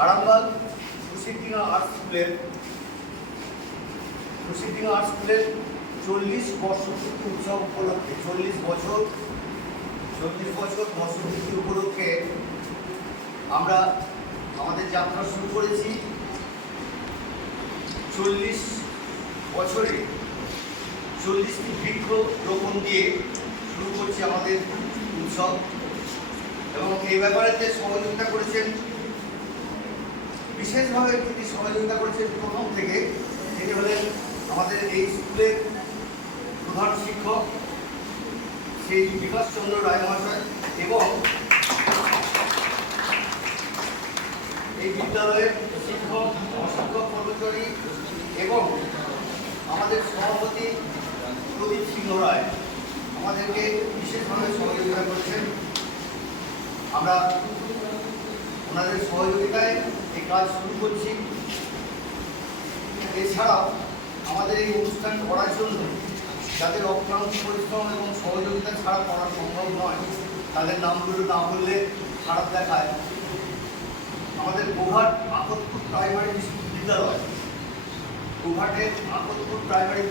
Arambagh কুশিটিঙ্গা art স্কুলের কুশিটিঙ্গা art স্কুলের চল্লিশ বর্ষপূর্তি উৎসব উপলক্ষে চল্লিশ বছর চল্লিশ বছর বর্ষপূর্তি উপলক্ষে আমরা আমাদের যাত্রা শুরু করেছি। চল্লিশ বছরে চল্লিশটি বৃক্ষ রোপণ দিয়ে শুরু করছি আমাদের উৎসব। এবং এই ব্যাপারে যে সহযোগিতা করেছেন বিশেষভাবে যদি সহযোগিতা করেছেন প্রথম থেকে তিনি হলেন আমাদের এই স্কুলের প্রধান শিক্ষক সেই বিকাশ চন্দ্র রায় মহাশয় এবং এই বিদ্যালয়ের শিক্ষক, অশিক্ষক কর্মচারী এবং আমাদের সভাপতি প্রদীপ সিংহ রায় আমাদেরকে বিশেষভাবে সহযোগিতা করেছেন। আমরা ওনাদের সহযোগিতায় কাজ শুরু করছি। এছাড়াও আমাদের এই অনুষ্ঠান করার জন্য যাদের অক্লান্ত পরিশ্রম এবং সহযোগিতা ছাড়া করা সম্ভব নয়, তাদের নামগুলো না বললে খারাপ দেখায়। আমাদের গোঘাট আকতপুর প্রাইমারি বিদ্যালয় গোঘাটের আকতপুর প্রাইমারি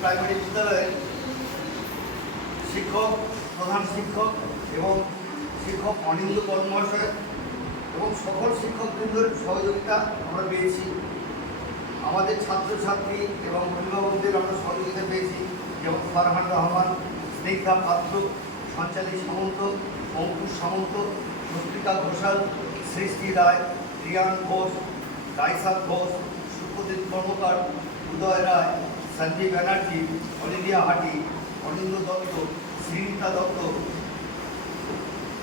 প্রাইমারি বিদ্যালয়ের শিক্ষক, প্রধান শিক্ষক এবং শিক্ষক অনিন্দ কর্মশয় এবং সকল শিক্ষকবৃন্দের সহযোগিতা আমরা পেয়েছি। আমাদের ছাত্রছাত্রী এবং অভিভাবকদের আমরা সহযোগিতা পেয়েছি, যেমন ফারহান রহমান, স্নিগ্ধা পাত্র, সঞ্চালী সামন্ত, অঙ্কুশ সামন্ত মুস্তিকা ঘোষাল, সৃষ্টি রায়, রিয়ান ঘোষ, রাইসা ঘোষ, সুপ্রদীপ কর্মকার, উদয় রায়, সঞ্জীব ব্যানার্জি, অলিভিয়া হাটি অনিন্দ দত্ত, শ্রীনিতা দত্ত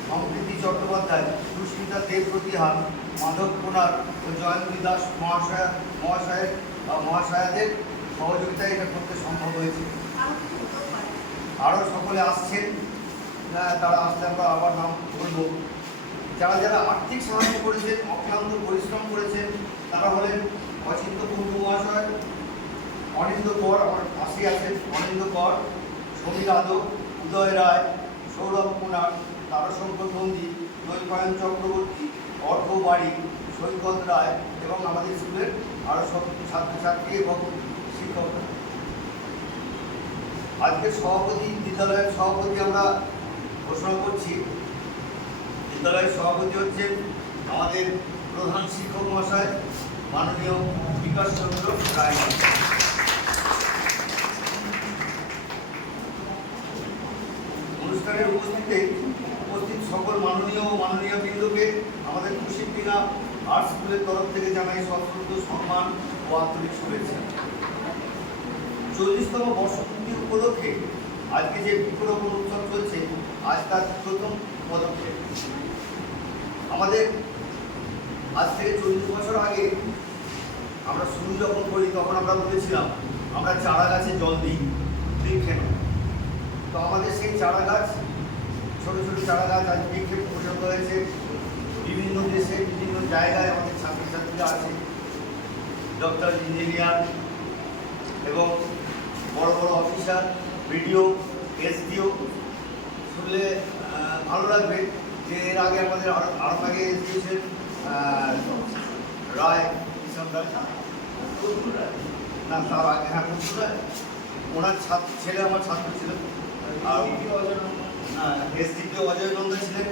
সম্প্রীতি চট্টোপাধ্যায় সুস্মিতা দেব প্রতিহার মাধব কুনার ও জয়ন্তী দাস মহাশয়া মহাশয়ের বা মহাশয়াদের সহযোগিতায় এটা করতে সম্ভব হয়েছে। আরও সকলে আসছেন তারা আসলে আমরা আবার নাম বলব। যারা যারা আর্থিক সাহায্য করেছেন অক্লান্ত পরিশ্রম করেছেন তারা হলেন অচিন্ত কুণ্ডু মহাশয় অনিন্দ কর আমার পাশে আছেন অনিন্দ কর সমীর আদক উদয় রায় সৌরভ কুমার তারশঙ্কর নন্দী দৈপায়ন চক্রবর্তী অর্ঘ বাড়ি, সৈকত রায় এবং আমাদের স্কুলের আরও সব ছাত্রছাত্রী এবং শিক্ষকরা। আজকে সভাপতি, বিদ্যালয়ের সভাপতি আমরা ঘোষণা করছি। বিদ্যালয়ের সভাপতি হচ্ছেন আমাদের প্রধান শিক্ষক মহাশয় মাননীয় বিকাশ চন্দ্র রায়। অনুষ্ঠানের উপস্থিতিতে উপস্থিত সকল মাননীয় ও মাননীয় বৃন্দকে, আমাদের খুশির দিনা আর্ট স্কুলের তরফ থেকে জানাই সশ্রদ্ধ সম্মান ও আন্তরিক শুভেচ্ছা। চল্লিশতম বর্ষপূর্তি উপলক্ষে আজকে যে বৃক্ষরোপণ উৎসব চলছে, আজ তার প্রথম পদক্ষেপ। আমাদের আজ থেকে চল্লিশ বছর আগে আমরা শুরু যখন করি, তখন আমরা বলেছিলাম, আমরা চারা গাছে জল দিই বৃক্ষে তো আমাদের সেই চারা গাছ ছোটো ছোটো চারা গাছ আজ বৃক্ষে পরিণত হয়েছে বিভিন্ন দেশে, বিভিন্ন জায়গায় আমাদের ছাত্রছাত্রীরা আছে। ডক্টর ইঞ্জিনিয়ার এবং বড় বড় অফিসার, বিডিও, এসডিও। শুনলে ভালো লাগবে যে এর আগে আমাদের আরও আরও আগে দিয়েছেন রায় কিষণ রায়। না তার আগে হ্যাঁ ওনার ছাত্র, ছেলে আমার ছাত্র ছিল। আর এসডিপিও অজয় নন্দ ছিলেন।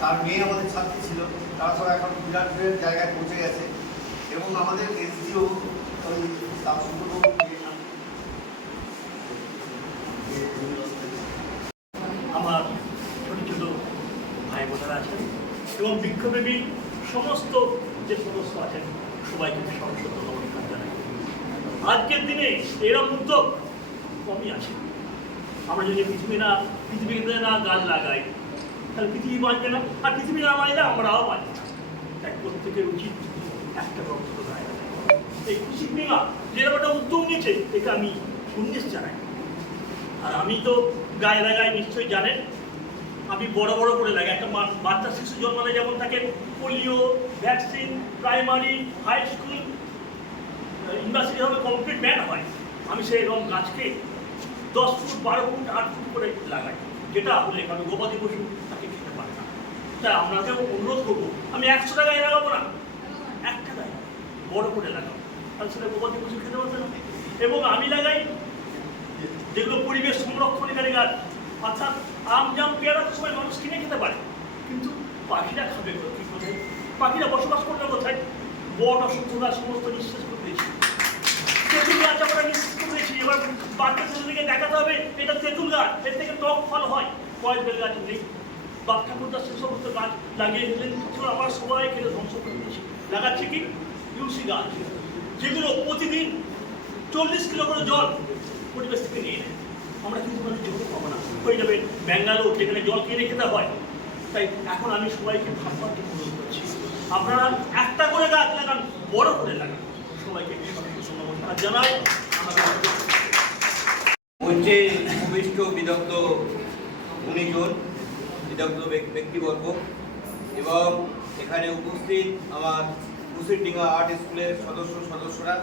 তার মেয়ে আমাদের ছাত্রী ছিল। তারপর এখন বিরাট বিরাট জায়গায় পৌঁছে গেছে। এবং আমাদের এসডিও ওই আমার ছোট ভাই বোনেরা আছেন এবং বৃক্ষপ্রেমী সমস্ত যে সদস্য আছেন, সবাইকে সরস্বত নমস্কার জানাই। আজকের দিনে এরকম উদ্যোগ কমই আছে আমরা যদি পৃথিবী না পৃথিবীতে না গাছ লাগাই তাহলে পৃথিবী বাঁচবে না আর পৃথিবী না বাঁচলে আমরাও বাঁচি না তাই প্রত্যেকের উচিত একটা বক্তব্য রাখা। এই খুশি মেলা যেরকম একটা উদ্যোগ নিয়েছে এটা আমি উন্মেষ জানাই আর আমি তো গায়ে লাগাই নিশ্চয়ই জানেন আমি বড় বড় করে লাগাই একটা বাচ্চা শিশু জন্মালে যেমন থাকে polio vaccine primary high school university হবে কমপ্লিট ব্যান হয় আমি সেই রকম গাছকে দশ ফুট, বারো ফুট, আট ফুট করে লাগাই। যেটা হলে কারণ গবাদি পশু তাকে খেতে পারে না। তাই আপনাকেও অনুরোধ করব, আমি একশো টাকায় লাগাবো না। এক টাকায় বড় করে লাগাও। তাহলে সেটা গবাদি পশু খেতে পারবে না। এবং আমি লাগাই, যেগুলো পরিবেশ সংরক্ষণকারী গাছ অর্থাৎ আম, জাম, পেয়ারা তো সবাই মানুষ কিনে খেতে পারে। কিন্তু পাখিরা খাবে কোথায়? পাখিরা বসবাস করবে কোথায়? বট অসুস্থ গাছ সমস্ত নিঃশেষ করে দিয়েছি। আমরা নিঃশেষ করে দিয়েছি এবার বাচ্চা ছেলেদেরকে দেখাতে হবে, এটা তেঁতুল গাছ, এর থেকে টক ফল হয়। কয়েক বেল গাছ নেই। বাপ ঠাকুরদার সে সমস্ত গাছ লাগিয়ে দিলেন সেগুলো আমরা সবাই খেলে ধ্বংস করে দিয়েছি। লাগাচ্ছি কি? তুলসী গাছ। যেগুলো প্রতিদিন চল্লিশ কিলো করে জল পরিবেশ থেকে নিয়ে নেয়। আমরা কিন্তু মানে যেগুলো পাবো না। হয়ে যাবে ব্যাঙ্গালোর, যেখানে জল কিনে খেতে হয়। তাই এখন আমি সবাইকে ভাববার অনুরোধ করছি। আপনারা একটা করে গাছ লাগান, বড় করে লাগান। সবাইকে আমাদের মঞ্চে উপবিষ্ট বিদগ্ধ গুণীজন বিদগ্ধ ব্যক্তিবর্গ এবং এখানে উপস্থিত আমার কুশিরডিঙ্গা আর্ট স্কুলের সদস্য সদস্যরা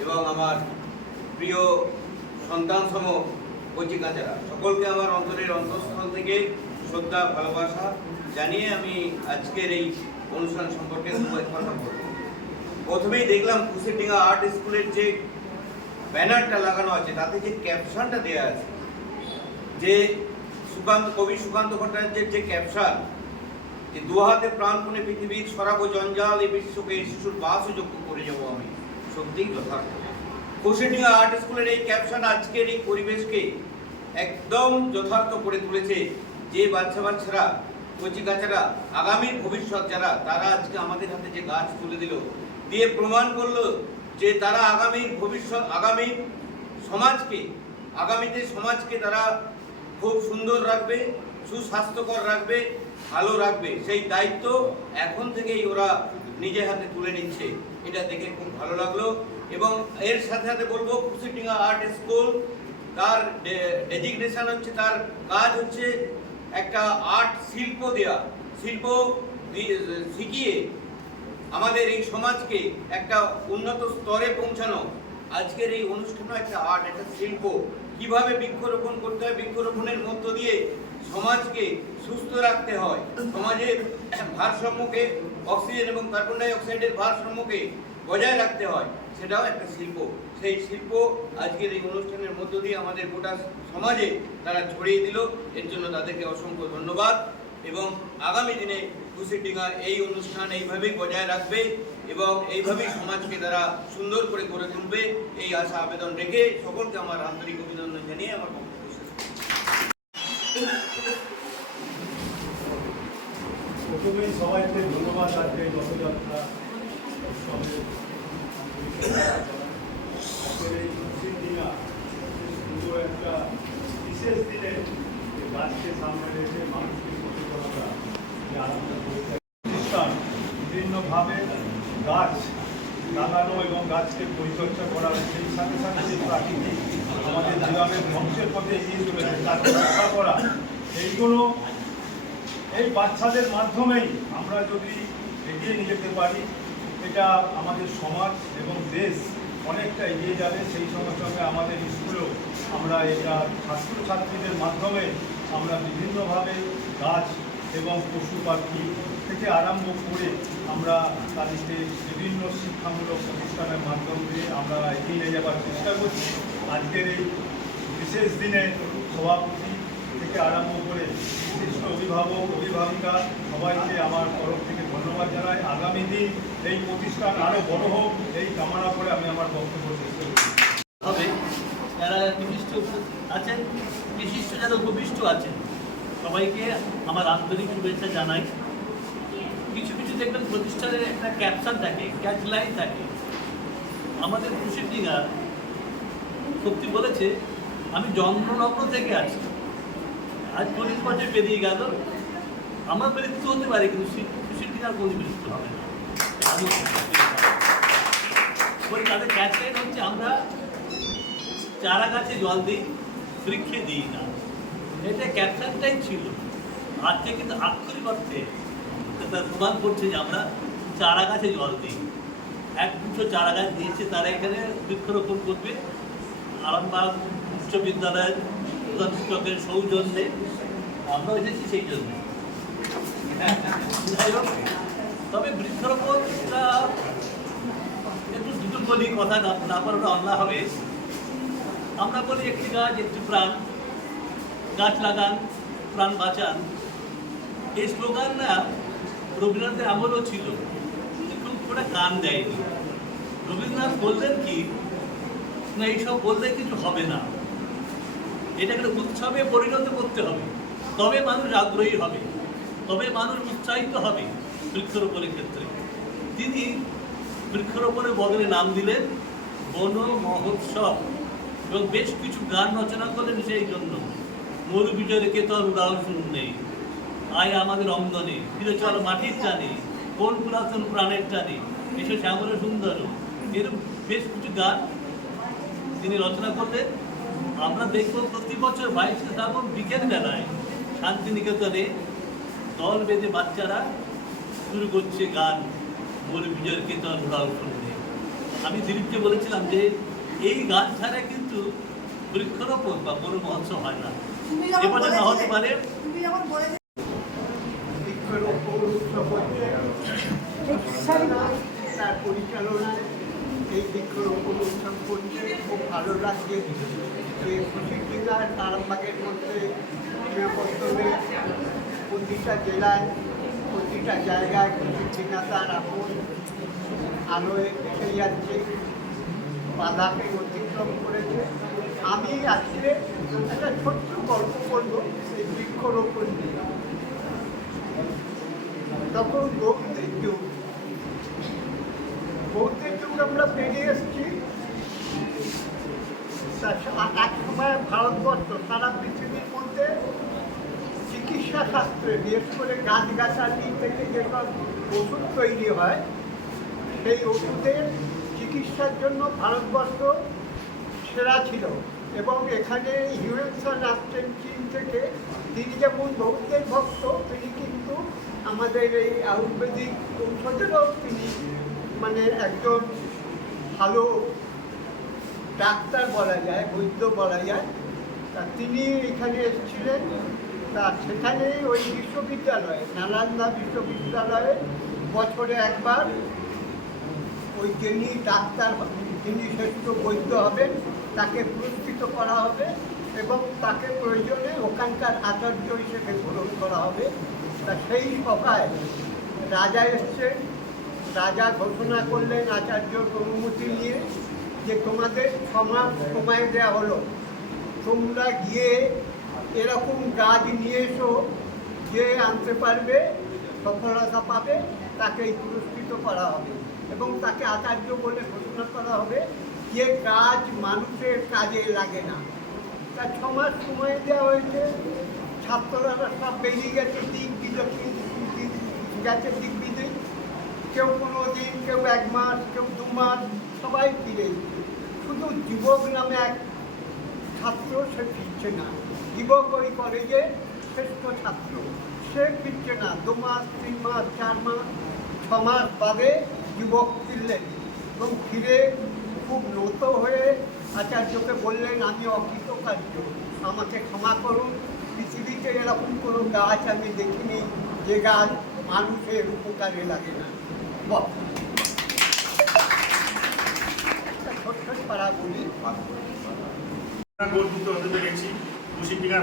এবং আমার প্রিয় সন্তানসম কচিকাচারা সকলকে আমার অন্তরের অন্তঃস্থল থেকে শ্রদ্ধা, ভালোবাসা জানিয়ে আমি আজকের এই অনুষ্ঠান সম্পর্কে দু কথা বলব প্রথমেই দেখলাম কুশিরডিঙ্গা আর্ট স্কুলের যে ব্যানারটা লাগানো আছে, তাতে যে ক্যাপশনটা দেওয়া আছে, যে সুকান্ত, কবি সুকান্ত ভট্টাচার্যের যে ক্যাপশন যে দু হাতে প্রাণপণে পৃথিবীর সরাবো জঞ্জাল, এই বিশ্বকে এই শিশুর বাসযোগ্য করে যাব আমি। সত্যিই যথার্থ। কোশিডিয়া আর্ট স্কুলের এই ক্যাপশন আজকের এই পরিবেশকে একদম যথার্থ করে তুলেছে যে বাচ্চা বাচ্চারা কচি গাছেরা আগামীর ভবিষ্যৎ যারা, তারা আজকে আমাদের হাতে যে গাছ তুলে দিল দিয়ে প্রমাণ করল যে তারা আগামীর ভবিষ্যৎ, আগামী সমাজকে আগামীতে সমাজকে তারা খুব সুন্দর রাখবে, সুস্বাস্থ্যকর রাখবে, ভালো রাখবে, সেই দায়িত্ব এখন থেকেই ওরা নিজে হাতে তুলে নিচ্ছে। এটা দেখে খুব ভালো লাগল এবং এর সাথে সাথে বলব কুসিটিঙ্গা আর্ট স্কুল তার ডেজিগনেশন হচ্ছে, তার কাজ হচ্ছে একটা আর্ট শিল্প দেওয়া শিল্প শিখিয়ে আমাদের এই সমাজকে একটা উন্নত স্তরে পৌঁছানো। আজকের এই অনুষ্ঠানও একটা আর্ট একটা শিল্প। কীভাবে বৃক্ষরোপণ করতে হয়, বৃক্ষরোপণের মধ্য দিয়ে সমাজকে সুস্থ রাখতে হয়, সমাজের ভারসাম্যকে অক্সিজেন এবং কার্বন ডাই অক্সাইডের ভারসাম্যকে বজায় রাখতে হয়, সেটাও একটা শিল্প। সেই শিল্প আজকের এই অনুষ্ঠানের মধ্য দিয়ে আমাদের গোটা সমাজে তারা ছড়িয়ে দিল। এর জন্য তাদেরকে অসংখ্য ধন্যবাদ এবং আগামী দিনে কুশিডিঙ্গা এই অনুষ্ঠান এইভাবেই বজায় রাখবে এবং এইভাবেই সমাজকে তারা সুন্দর করে গড়ে তুলবে এই আশা আবেদন রেখে সকলকে আমার আন্তরিক অভিনন্দন জানিয়ে আমার বক্তব্য শেষ। প্রথমেই সবাইকে ধন্যবাদ আজকে রথযাত্রা সুন্দর একটা বিশেষ দিনে গাছকে সামনে রেখে মানুষকে সচেতনতা যে আনন্দ করেছে প্রতিষ্ঠান বিভিন্নভাবে গাছ লাগানো এবং গাছকে পরিচর্যা করা সেই সাথে সাথে যে প্রাকৃতিক আমাদের যেভাবে ধ্বংসের পথে এগিয়ে চলেছে তাকে রক্ষা করা, এইগুলো এই বাচ্চাদের মাধ্যমেই আমরা যদি এগিয়ে নিয়ে যেতে পারি, এটা আমাদের সমাজ এবং দেশ অনেকটা এগিয়ে যাবে। সেই সঙ্গে সঙ্গে আমাদের স্কুলেও আমরা এটা ছাত্রছাত্রীদের মাধ্যমে আমরা বিভিন্নভাবে গাছ এবং পশু পাখি থেকে আরম্ভ করে আমরা তাদেরকে বিভিন্ন শিক্ষামূলক প্রতিষ্ঠানের মাধ্যম দিয়ে আমরা এগিয়ে যাবার চেষ্টা করছি। আজকের এই বিশেষ দিনে সভাপতি থেকে আরম্ভ করে বিশিষ্ট অভিভাবক, অভিভাবিকা সবাইকে আমার তরফ থেকে ধন্যবাদ জানাই। আগামী দিন এই প্রতিষ্ঠান আরও বড় হোক, এই কামনা করে আমি আমার বক্তব্য শেষ করছি। হবে যারা বিশিষ্ট আছেন, বিশিষ্ট যারা উপবিষ্ট আছেন সবাইকে আমার আন্তরিক শুভেচ্ছা জানাই। কিছু কিছু দেখবেন প্রতিষ্ঠানের একটা ক্যাপশন থাকে ক্যাচ লাইন থাকে। আমাদের খুশির দিঘা সত্যি বলেছে, আমি জন্মলগ্ন থেকে আছি। আজ চল্লিশ বছর পেরিয়ে গেল। আমার মৃত্যু হতে পারে, কিন্তু খুশির দিঘার কোনো মৃত্যু হবে না? আমি তাদের ক্যাচ লাইন হচ্ছে, আমরা চারা গাছে জল দিই, বৃক্ষে দিই না। এটা ক্যাপশনটাই ছিল। আজকে কিন্তু আক্ষরিক অর্থে তার প্রমাণ করছে যে আমরা চারা গাছে জল দিই। এক দুশো চারা গাছ দিয়েছে, তারা এখানে বৃক্ষরোপণ করবে। আরামবাগ উচ্চ বিদ্যালয়ের প্রধান শিক্ষকের সৌজন্যে আমরা এসেছি সেই জন্য। তবে বৃক্ষরোপণটা বলি কথা না না অন্য হবে। আমরা বলি একটি গাছ, একটি প্রাণ। গাছ লাগান, প্রাণ বাঁচান। এই স্লোগান না রবীন্দ্রনাথের আমলও ছিল, কিন্তু ওটা গান দেয়নি। রবীন্দ্রনাথ বললেন কি, না, এইসব বললে কিছু হবে না। এটাকে উৎসবে পরিণত করতে হবে। তবে মানুষ আগ্রহী হবে। তবে মানুষ উৎসাহিত হবে বৃক্ষরোপণের ক্ষেত্রে। তিনি বৃক্ষরোপণের বদলে নাম দিলেন, বন মহোৎসব। এবং বেশ কিছু গান রচনা করলেন সেই জন্য। মরু বিজয় কেতন উদাহরণ নেই। আয় আমাদের অঙ্গনে, ফিরে চল মাটির টানে, কোন পুরাতন প্রাণের টানে। এসে শ্যামল সুন্দর এরকম বেশ কিছু গান তিনি রচনা করলেন। আমরা দেখব প্রতি বছর বাইশে শ্রাবণ বিকেল বেলায় শান্তিনিকেতনে দল বেঁধে বাচ্চারা শুরু করছে গান মরু বিজয়ের কীর্তন উড়াল শুনতে আমি দিলীপকে বলেছিলাম যে, এই গান ছাড়া কিন্তু বৃক্ষরোপণ বা মরু মহোৎসব হয় না। এবারে না হতে পারে তার পরিচালনায় এই বৃক্ষরোপণ উৎসব করছে খুব ভালো লাগছে। যে প্রশিক্ষিকার আরামবাগের মধ্যে সীমাবদ্ধ প্রতিটা জেলায় প্রতিটা জায়গায় প্রশিক্ষিকা তার আপন আলোয় এসে যাচ্ছে। বাধাকে অতিক্রম করেছে। আমি আজকে একটা ছোট্ট গল্প করব এই বৃক্ষরোপণ নিয়ে। তখন বৌদ্ধের যুগ। বৌদ্ধের যুগ আমরা পেরিয়ে এসেছি। এক সময় ভারতবর্ষ, সারা পৃথিবীর মধ্যে চিকিৎসা শাস্ত্রে, বিশেষ করে গাছগাছালি থেকে যেসব ওষুধ তৈরি হয়, সেই ওষুধের চিকিৎসার জন্য ভারতবর্ষ সেরা ছিল। এবং এখানে হিউয়েনসন আসছেন চীন থেকে তিনি যেমন বৌদ্ধের ভক্ত, তিনি কিন্তু আমাদের এই আয়ুর্বেদিক ঔষধেরও তিনি মানে একজন ভালো ডাক্তার বলা যায়, বৈদ্য বলা যায়। তা তিনি এখানে এসেছিলেন। তা সেখানে ওই বিশ্ববিদ্যালয়ে, নালান্দা বিশ্ববিদ্যালয়ে বছরে একবার ওই যিনি ডাক্তার, যিনি শ্রেষ্ঠ বৈদ্য হবেন তাকে পুরস্কৃত করা হবে এবং তাকে প্রয়োজনে ওখানকার আচার্য হিসেবে গ্রহণ করা হবে। তা সেই সভায় রাজা এসছেন। রাজা ঘোষণা করলেন আচার্যর অনুমতি নিয়ে যে তোমাদের সমাজ সময় দেওয়া হলো। তোমরা গিয়ে এরকম গাছ নিয়ে এসো, যে আনতে পারবে, সফলতা পাবে, তাকেই পুরস্কৃত করা হবে এবং তাকে আচার্য বলে ঘোষণা করা হবে। যে কাজ মানুষের কাজে লাগে না। তার ছমাস সময় দেওয়া হয়েছে, ছাত্ররা সব বেরিয়ে গেছে দিক বিজয়ী গেছে দিক বিজয়ী কেউ কোনো দিন, কেউ এক মাস, কেউ দু মাস, সবাই ফিরে। শুধু যুবক নামে এক ছাত্র সে ফিরছে না। যুবক ওই কলেজে শ্রেষ্ঠ ছাত্র। সে ফিরছে না। দু মাস, তিন মাস, চার মাস, ছ মাস বাদে যুবক ফিরলেন এবং ফিরে খুব নত হয়ে আচার্যকে বললেন, আমি অকৃতকার্য। আমাকে ক্ষমা করুন। পৃথিবীতে এরকম কোনো গাছ আমি দেখিনি, যে গাছ মানুষের উপকারে লাগে না। পাড়া হতে পেরেছি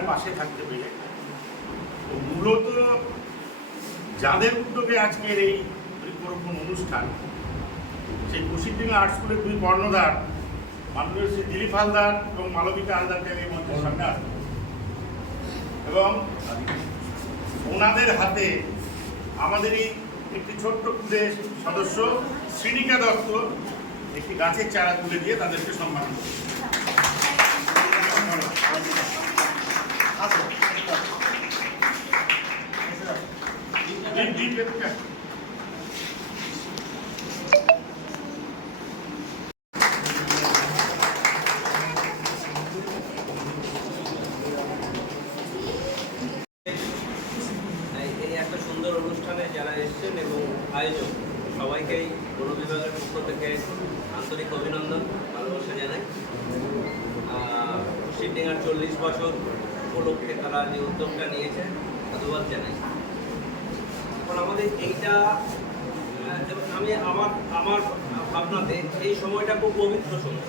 পাশে থাকতে পেরে। মূলত যাদের উদ্যোগে আজকের এই বৃক্ষরোপণ অনুষ্ঠান সেই কুশিপিঙ্গা আর্ট স্কুলের দুই কর্ণধার মাননীয় শ্রী দিলীপ হালদার এবং মালবিকা হালদারকে আমি মঞ্চের সামনে আসব এবং ওনাদের হাতে আমাদেরই একটি ছোট্ট কুদের সদস্য শ্রীনিকা দত্ত একটি গাছের চারা তুলে দিয়ে তাদেরকে সম্মান করবে Deep, deep, deep, deep. এই এই একটা সুন্দর অনুষ্ঠানে যারা এসেছেন এবং আয়োজক সবাইকেই বন বিভাগের পক্ষ থেকে আন্তরিক অভিনন্দন ভালোবাসা জানাই শিবডিঙার চল্লিশ বছর উপলক্ষে তারা যে উদ্যোগটা নিয়েছে ধন্যবাদ জানাই এখন আমাদের এইটা আহ, যেমন আমি আমার আমার ভাবনাতে এই সময়টা খুব পবিত্র সময়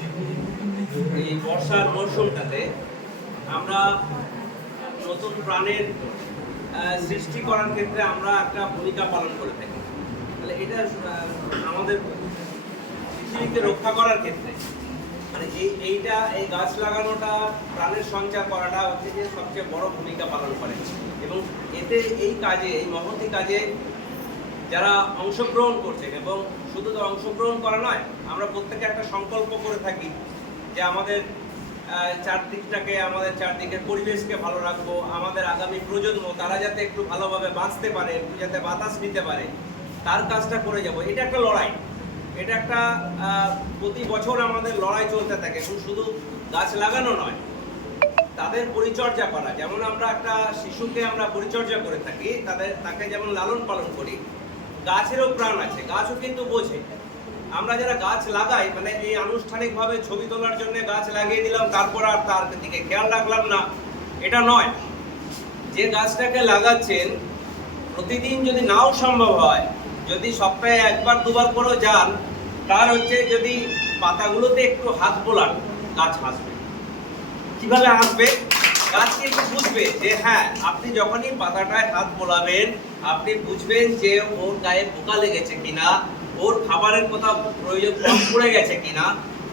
এই বর্ষার মরশুমটাতে আমরা নতুন প্রাণের সৃষ্টি করার ক্ষেত্রে আমরা একটা ভূমিকা পালন করে থাকি। তাহলে এটা আমাদের পৃথিবীকে রক্ষা করার ক্ষেত্রে মানে এই, এইটা, এই গাছ লাগানোটা, প্রাণের সঞ্চার করাটা হচ্ছে যে সবচেয়ে বড় ভূমিকা পালন করে। এবং এতে এই কাজে, এই মহতি কাজে যারা অংশগ্রহণ করছেন এবং শুধু তো অংশগ্রহণ করা নয়, আমরা প্রত্যেকে একটা সংকল্প করে থাকি যে আমাদের চারদিকটাকে, আমাদের চারদিকের পরিবেশকে ভালো রাখব, আমাদের আগামী প্রজন্ম, তারা যাতে একটু ভালোভাবে বাঁচতে পারে, একটু যাতে বাতাস নিতে পারে, তার কাজটা করে যাব। এটা একটা লড়াই। এটা একটা প্রতি বছর আমাদের লড়াই চলতে থাকে শুধু গাছ লাগানো নয়, তাদের পরিচর্যা করা। যেমন আমরা একটা শিশুকে আমরা পরিচর্যা করে থাকি, তাদের, তাকে যেমন লালন পালন করি, গাছেরও প্রাণ আছে, গাছও কিন্তু বোঝে। আমরা যারা গাছ লাগাই মানে এই আনুষ্ঠানিকভাবে ছবি তোলার জন্য গাছ লাগিয়ে দিলাম, তারপর আর তার দিকে খেয়াল রাখলাম না। এটা নয়। যে গাছটাকে লাগাচ্ছেন, প্রতিদিন যদি নাও সম্ভব হয়, যদি সপ্তাহে একবার, দুবার করেও যান, তার হচ্ছে যদি পাতাগুলোতে একটু হাত বোলান, গাছ হাসবে। কীভাবে হাসবে? গাছ কিন্তু বুঝবে যে হ্যাঁ আপনি যখনই পাতাটায় হাত বোলাবেন, আপনি বুঝবেন যে ওর গায়ে পোকা লেগেছে কিনা ওর খাবারের কোথাও প্রয়োজন কম পড়ে গেছে কিনা,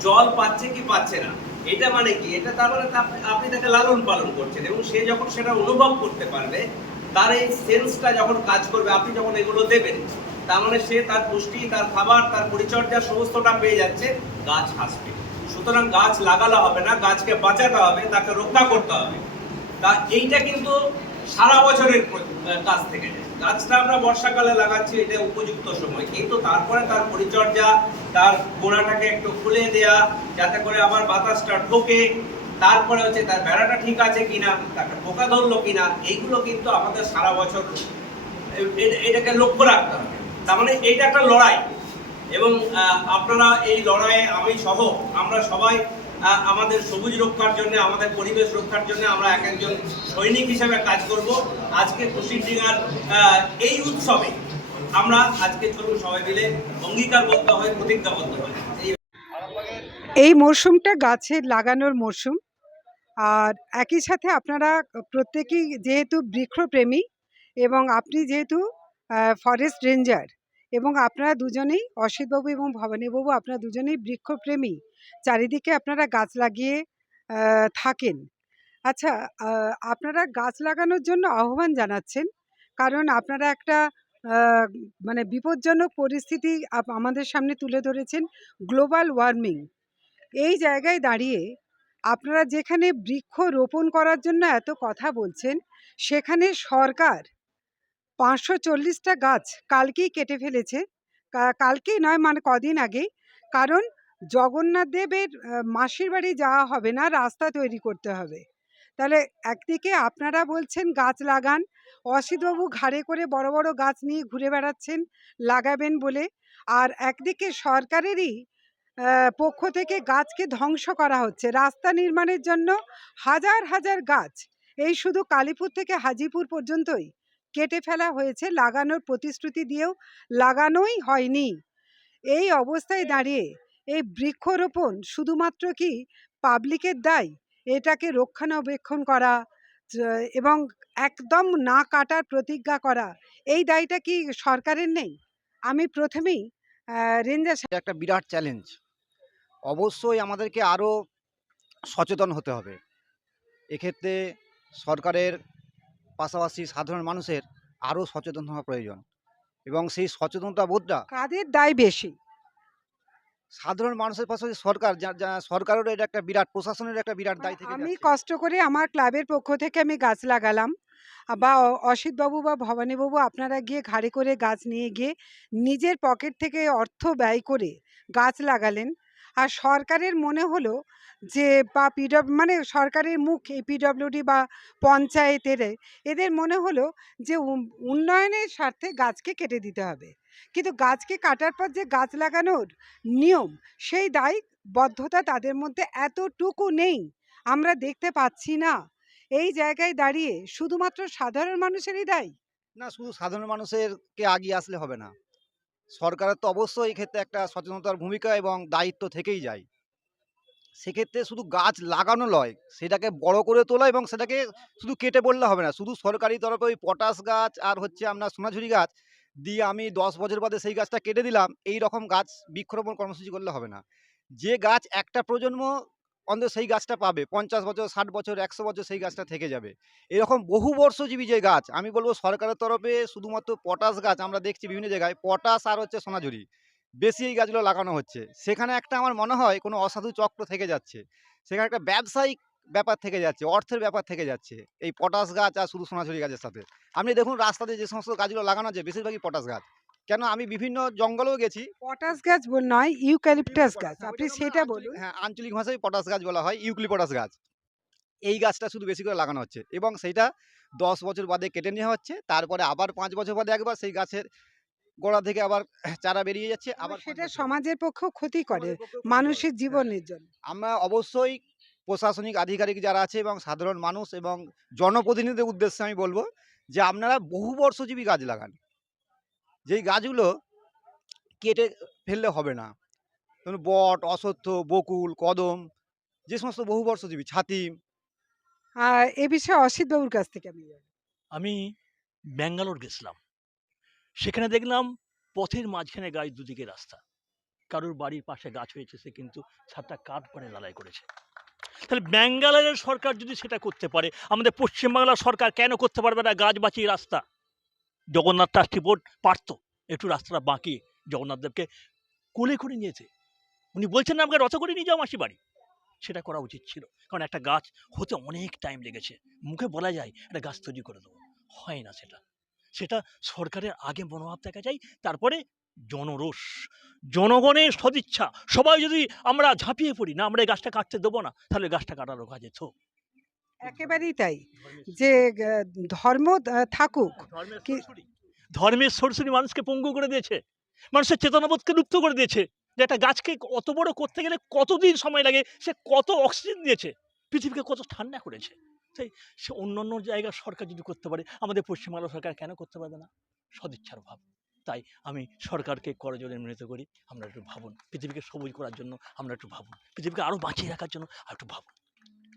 জল পাচ্ছে কি পাচ্ছে না, এটা মানে কি? এটা তার মানে আপনি তাকে লালন পালন করছেন এবং সে যখন সেটা অনুভব করতে পারবে, তার এই সেন্সটা যখন কাজ করবে, আপনি যখন এগুলো দেবেন, তার মানে সে তার পুষ্টি, তার খাবার, তার পরিচর্যা সমস্তটা পেয়ে যাচ্ছে, গাছ হাসবে। সুতরাং গাছ লাগালে হবে না, গাছকে বাঁচাতে হবে, তাকে রক্ষা করতে হবে। তা এইটা কিন্তু সারা বছরের কাজ থেকে যায়। গাছটা আমরা বর্ষাকালে লাগাচ্ছি, এটা উপযুক্ত সময়। কিন্তু তারপরে তার পরিচর্যা, তার গোড়াটাকে একটু খুলে দেয়া, যাতে করে আবার বাতাসটা ঢোকে। তারপরে হচ্ছে তার বেড়াটা ঠিক আছে কিনা, তাকে পোকা ধরলো কিনা, এইগুলো কিন্তু আমাদের সারা বছর এটাকে লক্ষ্য রাখতে হবে। তার মানে এইটা একটা লড়াই। এবং আপনারা এই লড়াইয়ে আমি সহ, আমরা সবাই আমাদের সবুজ রক্ষার জন্য, আমাদের পরিবেশ রক্ষার জন্য আমরা এক একজন সৈনিক হিসেবে কাজ করব। আজকে খুশির ডিঙার এই উৎসবে আমরা আজকে চলুন সবাই মিলে অঙ্গীকারবদ্ধ হয়ে, প্রতিজ্ঞাবদ্ধ এই এই মরশুমটা গাছের লাগানোর মরশুম। আর একই সাথে আপনারা প্রত্যেকেই যেহেতু বৃক্ষপ্রেমী এবং আপনি যেহেতু ফরেস্ট রেঞ্জার এবং আপনারা দুজনেই অসিতবাবু এবং ভবানীবাবু, আপনারা দুজনেই বৃক্ষপ্রেমী। চারিদিকে আপনারা গাছ লাগিয়ে থাকেন। আচ্ছা আপনারা গাছ লাগানোর জন্য আহ্বান জানাচ্ছেন, কারণ আপনারা একটা মানে বিপজ্জনক পরিস্থিতি আমাদের সামনে তুলে ধরেছেন, গ্লোবাল ওয়ার্মিং। এই জায়গায় দাঁড়িয়ে আপনারা যেখানে বৃক্ষ রোপণ করার জন্য এত কথা বলছেন, সেখানে সরকার পাঁচশো চল্লিশটা গাছ কালকেই কেটে ফেলেছে। কালকেই নয় মানে কদিন আগেই। কারণ জগন্নাথ দেবের মাসির বাড়ি যাওয়া হবে না, রাস্তা তৈরি করতে হবে। তাহলে একদিকে আপনারা বলছেন গাছ লাগান, অসিতবাবু ঘাড়ে করে বড় বড় গাছ নিয়ে ঘুরে বেড়াচ্ছেন, লাগাবেন বলে। আর একদিকে সরকারেরই পক্ষ থেকে গাছকে ধ্বংস করা হচ্ছে। রাস্তা নির্মাণের জন্য হাজার হাজার গাছ। এই শুধু কালীপুর থেকে হাজিপুর পর্যন্তই। কেটে ফেলা হয়েছে। লাগানোর প্রতিশ্রুতি দিয়েও লাগানোই হয়নি। এই অবস্থায় দাঁড়িয়ে এই বৃক্ষরোপণ শুধুমাত্র কি পাবলিকের দায়? এটাকে রক্ষণাবেক্ষণ করা এবং একদম না কাটার প্রতিজ্ঞা করা এই দায়টা কি সরকারের নেই? আমি প্রথমেই রেঞ্জার একটা বিরাট চ্যালেঞ্জ অবশ্যই আমাদেরকে আরও সচেতন হতে হবে। এক্ষেত্রে সরকারের পাশাপাশি সাধারণ মানুষের আরও সচেতন হওয়া প্রয়োজন। এবং সেই সচেতনতা বোধটা কাদের দায় বেশি? সাধারণ মানুষের পাশাপাশি সরকার সরকারেরও এটা একটা বিরাট প্রশাসনের একটা বিরাট দায় থেকে আমি কষ্ট করে আমার ক্লাবের পক্ষ থেকে আমি গাছ লাগালাম। বা অসিতবাবু বা ভবানীবাবু আপনারা গিয়ে ঘাড়ে করে গাছ নিয়ে গিয়ে নিজের পকেট থেকে অর্থ ব্যয় করে গাছ লাগালেন। আর সরকারের মনে হলো যে বা পিডব মানে সরকারের মুখ এই পিডব্লিউডি বা পঞ্চায়েতের এদের মনে হলো যে উন্নয়নের স্বার্থে গাছকে কেটে দিতে হবে। কিন্তু গাছকে কাটার পর যে গাছ লাগানোর নিয়ম, সেই দায়, বদ্ধতা তাদের মধ্যে এতটুকু নেই, আমরা দেখতে পাচ্ছি না। এই জায়গায় দাঁড়িয়ে শুধুমাত্র সাধারণ মানুষেরই দায়? না, শুধু সাধারণ মানুষেরকে আগিয়ে আসলে হবে না। সরকারের তো অবশ্যই এই ক্ষেত্রে একটা সচেতনতার ভূমিকা এবং দায়িত্ব থেকেই যায়। সেক্ষেত্রে শুধু গাছ লাগানো নয়, সেটাকে বড় করে তোলা এবং সেটাকে শুধু কেটে বললে হবে না, শুধু সরকারি তরফে ওই পটাশ গাছ আর হচ্ছে আপনার সোনাঝুরি গাছ দিয়ে আমি দশ বছর বাদে সেই গাছটা কেটে দিলাম, এই রকম গাছ বৃক্ষরোপণ কর্মসূচি করলে হবে না। যে গাছ একটা প্রজন্ম অন্তত সেই গাছটা পাবে, পঞ্চাশ বছর, ষাট বছর, একশো বছর সেই গাছটা থেকে যাবে। এরকম বহু বর্ষজীবী যে গাছ, আমি বলব সরকারের তরফে শুধুমাত্র পটাশ গাছ আমরা দেখছি বিভিন্ন জায়গায়, পটাশ আর হচ্ছে সোনাঝুরি। বেশি এই গাছগুলো লাগানো হচ্ছে। সেখানে একটা আমার মনে হয় কোনো অসাধু চক্র থেকে যাচ্ছে। সেখানে একটা ব্যবসায়িক ব্যাপার থেকে যাচ্ছে, অর্থের ব্যাপার থেকে যাচ্ছে এই পটাশ গাছ আর শুধু সোনাঝুরি গাছের সাথে। আপনি দেখুন রাস্তাতে যে সমস্ত গাছগুলো লাগানো আছে, বেশিরভাগই পটাশ গাছ। কেন আমি বিভিন্ন জঙ্গলেও গেছি। পটাশ গাছ বল- নয় ইউক্যালিপটাস গাছ। আপনি সেটা বলুন। হ্যাঁ আঞ্চলিক ভাষায় পটাশ গাছ বলা হয় ইউক্লিপটাস গাছ। এই গাছটা শুধু বেশি করে লাগানো হচ্ছে এবং সেইটা দশ বছর বাদে কেটে নেওয়া হচ্ছে তারপরে আবার পাঁচ বছর বাদে একবার সেই গাছের গোড়া থেকে আবার চারা বেরিয়ে যাচ্ছে আবার সেটা সমাজের পক্ষেও ক্ষতি করে মানুষের করে। জীবনের জন্য। আমরা অবশ্যই প্রশাসনিক আধিকারিক যারা আছে এবং সাধারণ মানুষ এবং জনপ্রতিনিধিদের উদ্দেশ্যে আমি বলব যে আপনারা বহু বর্ষজীবী গাছ লাগান। যেই গাছগুলো কেটে ফেললে হবে না। ধরুন বট অশ্বত্থ বকুল কদম যে সমস্ত বহু বর্ষজীবী ছাতিম এ বিষয়ে অসিত বাবুর কাছ থেকে আমি আমি ব্যাঙ্গালোর গেছিলাম। সেখানে দেখলাম পথের মাঝখানে গাছ দুদিকে রাস্তা। কারোর বাড়ির পাশে গাছ হয়েছে সে কিন্তু ছাদটা কাঠ করে ঢালাই করেছে। তাহলে ব্যাঙ্গালোরের সরকার যদি সেটা করতে পারে আমাদের পশ্চিমবাংলার সরকার কেন করতে পারবে না গাছ বাঁচিয়ে রাস্তা? জগন্নাথ ট্রাস্টি বোর্ড পারতো। একটু রাস্তাটা বাঁকিয়ে জগন্নাথদেবকে কোলে করে নিয়েছে। উনি বলছেন না আমাকে রথ করে নিয়ে যাও মাসি বাড়ি। সেটা করা উচিত ছিল। কারণ একটা গাছ হতে অনেক টাইম লেগেছে। মুখে বলা যায়, একটা গাছ তৈরি করে দেবো। হয় না সেটা। সেটা সরকারের আগে মনোভাব দেখা যায়, তারপরে জনরোষ। জনগণের সদিচ্ছা। সবাই যদি আমরা ঝাঁপিয়ে পড়ি, না, আমরা এই গাছটা কাটতে দেবো না, তাহলে গাছটা কাটা রোখা যেত একেবারেই তাই। যে ধর্ম থাকুক। ধর্মের সরসরি। ধর্মের সরসরি মানুষকে পঙ্গু করে দিয়েছে। মানুষের চেতনাবোধকে লুপ্ত করে দিয়েছে। যে একটা গাছকে অত বড় করতে গেলে কতদিন সময় লাগে সে কত অক্সিজেন দিয়েছে পৃথিবীকে কত ঠান্ডা করেছে। তাই সে অন্য অন্য জায়গার সরকার যদি করতে পারে আমাদের পশ্চিমবাংলা সরকার কেন করতে পারবে না? সদিচ্ছার ভাব তাই আমি সরকারকে করজোরে মিলিত করি। আমরা একটু ভাবুন। পৃথিবীকে সবুজ করার জন্য আমরা একটু ভাবুন। পৃথিবীকে আরও বাঁচিয়ে রাখার জন্য আর একটু ভাবুন।